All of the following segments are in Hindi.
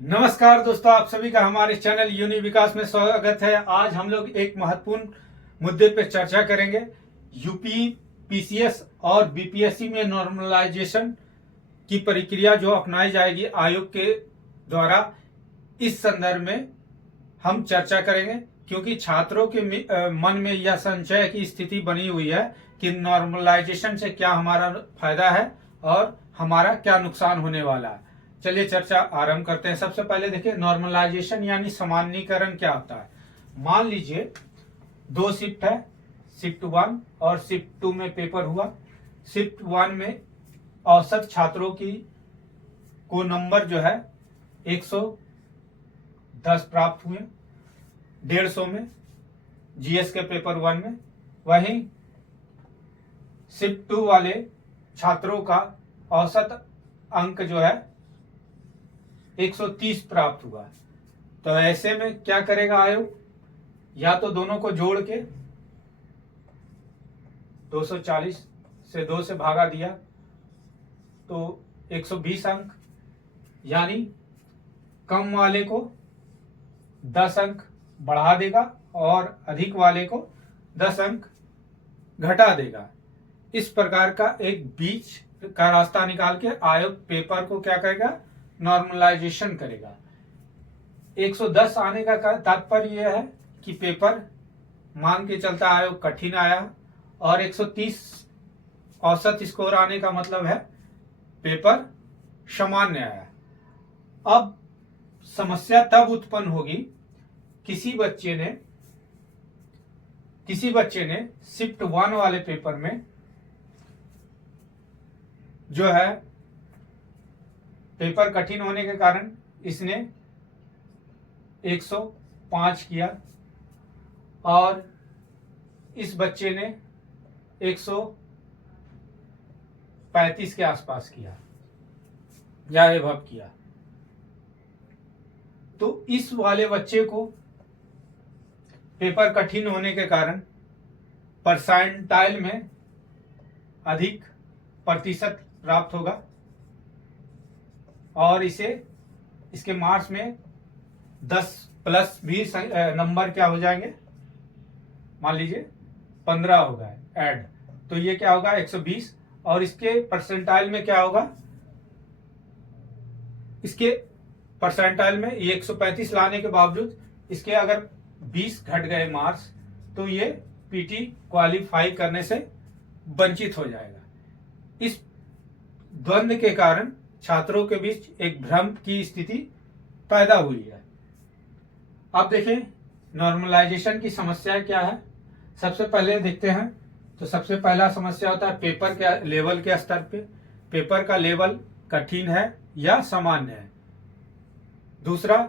नमस्कार दोस्तों, आप सभी का हमारे चैनल यूनि विकास में स्वागत है। आज हम लोग एक महत्वपूर्ण मुद्दे पर चर्चा करेंगे। यूपी, पीसीएस और बीपीएससी में नॉर्मलाइजेशन की प्रक्रिया जो अपनाई जाएगी आयोग के द्वारा, इस संदर्भ में हम चर्चा करेंगे। क्योंकि छात्रों के मन में यह संशय की स्थिति बनी हुई है कि नॉर्मलाइजेशन से क्या हमारा फायदा है और हमारा क्या नुकसान होने वाला है। चलिए चर्चा आरंभ करते हैं। सबसे पहले देखिए, नॉर्मलाइजेशन यानी सामान्यीकरण क्या होता है। मान लीजिए दो शिफ्ट है, शिफ्ट 1 और शिफ्ट 2 में पेपर हुआ। शिफ्ट 1 में औसत छात्रों की को नंबर जो है 110 प्राप्त हुए 150 में जीएस के पेपर 1 में। वहीं शिफ्ट 2 वाले छात्रों का औसत अंक जो है 130 प्राप्त हुआ। तो ऐसे में क्या करेगा आयोग, या तो दोनों को जोड़ के 240 से 2 से भागा दिया तो 120 अंक, यानी कम वाले को 10 अंक बढ़ा देगा और अधिक वाले को 10 अंक घटा देगा। इस प्रकार का एक बीच का रास्ता निकाल के आयोग पेपर को क्या करेगा, नॉर्मलाइजेशन करेगा। 110 आने का तात्पर्य यह है कि पेपर मान के चलता आयोग कठिन आया, और 130 औसत स्कोर आने का मतलब है पेपर सामान्य आया। अब समस्या तब उत्पन्न होगी, किसी बच्चे ने शिफ्ट 1 वाले पेपर में जो है पेपर कठिन होने के कारण इसने 105 किया, और इस बच्चे ने 135 के आसपास किया या एभव किया। तो इस वाले बच्चे को पेपर कठिन होने के कारण परसेंटाइल में अधिक प्रतिशत प्राप्त होगा, और इसके मार्क्स में 10 प्लस भी नंबर क्या हो जाएंगे, मान लीजिए 15 होगा ऐड, तो ये क्या होगा 120। और इसके परसेंटाइल में क्या होगा, इसके परसेंटाइल में ये 135 लाने के बावजूद इसके अगर 20 घट गए मार्क्स तो ये पीटी क्वालिफाई करने से वंचित हो जाएगा। इस द्वंद्व के कारण छात्रों के बीच एक भ्रम की स्थिति पैदा हुई है। अब देखें नॉर्मलाइजेशन की समस्या क्या है। सबसे पहले देखते हैं, तो सबसे पहला समस्या होता है पेपर के लेवल के स्तर पे। पेपर का लेवल कठिन है या सामान्य है। दूसरा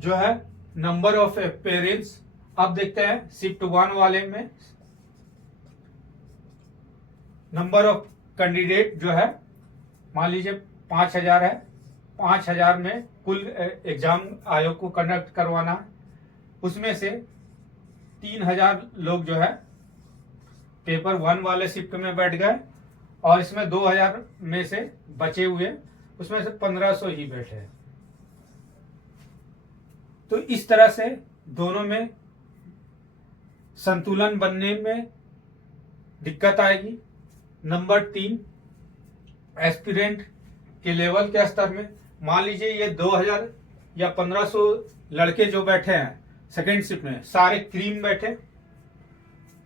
जो है नंबर ऑफ अपेयरेंस। अब देखते हैं शिफ्ट 1 वाले में नंबर ऑफ कैंडिडेट जो है, मान लीजिए 5000 है। 5000 में कुल एग्जाम आयोग को कंडक्ट करवाना है, उसमें से 3000 लोग जो है पेपर 1 वाले शिफ्ट में बैठ गए, और इसमें 2000 में से बचे हुए उसमें से 1500 ही बैठे हैं। तो इस तरह से दोनों में संतुलन बनने में दिक्कत आएगी। नंबर 3, एस्पिरेंट के लेवल के स्तर में, मान लीजिए ये 2000 या 1500 लड़के जो बैठे हैं सेकेंड शिफ्ट में, सारे क्रीम बैठे,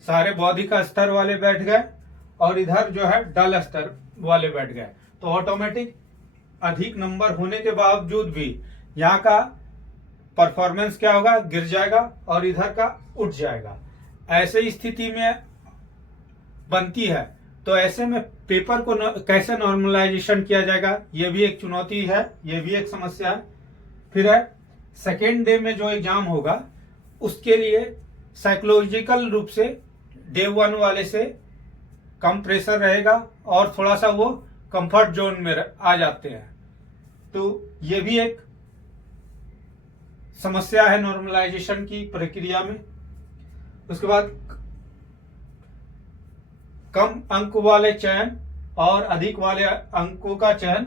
सारे बौद्धिक स्तर वाले बैठ गए, और इधर जो है डल स्तर वाले बैठ गए, तो ऑटोमेटिक अधिक नंबर होने के बावजूद भी यहाँ का परफॉर्मेंस क्या होगा, गिर जाएगा, और इधर का उठ जाएगा। ऐसे स्थिति में बनती है। तो ऐसे में पेपर को कैसे नॉर्मलाइजेशन किया जाएगा, ये भी एक चुनौती है, ये भी एक समस्या है। फिर है सेकेंड डे में जो एग्जाम होगा उसके लिए साइकोलॉजिकल रूप से डे 1 वाले से कम प्रेशर रहेगा, और थोड़ा सा वो कंफर्ट जोन में आ जाते हैं। तो ये भी एक समस्या है नॉर्मलाइजेशन की प्रक्रिया में। उसके बाद कम अंक वाले चयन और अधिक वाले अंकों का चयन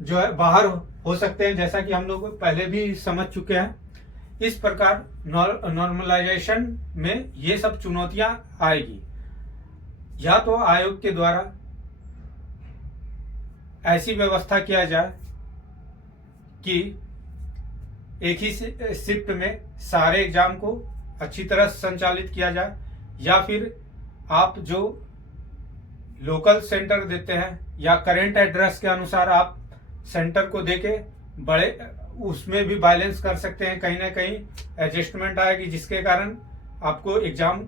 जो है बाहर हो सकते हैं, जैसा कि हम लोग पहले भी समझ चुके हैं। इस प्रकार नॉर्मलाइजेशन में ये सब चुनौतियां आएगी। या तो आयोग के द्वारा ऐसी व्यवस्था किया जाए कि एक ही शिफ्ट में सारे एग्जाम को अच्छी तरह संचालित किया जाए, या फिर आप जो लोकल सेंटर देते हैं या करेंट एड्रेस के अनुसार आप सेंटर को देके बड़े उसमें भी बैलेंस कर सकते हैं। कहीं ना कहीं एडजस्टमेंट आएगी, जिसके कारण आपको एग्जाम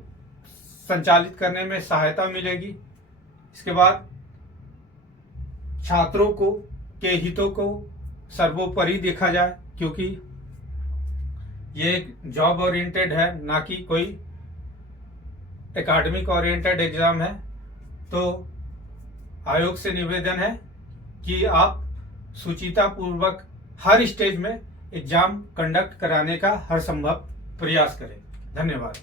संचालित करने में सहायता मिलेगी। इसके बाद छात्रों को के हितों को सर्वोपरि देखा जाए, क्योंकि ये एक जॉब ओरिएंटेड है, ना कि कोई एकेडमिक ओरिएंटेड एग्जाम है। तो आयोग से निवेदन है कि आप सुचिता पूर्वक हर स्टेज में एग्जाम कंडक्ट कराने का हर संभव प्रयास करें। धन्यवाद।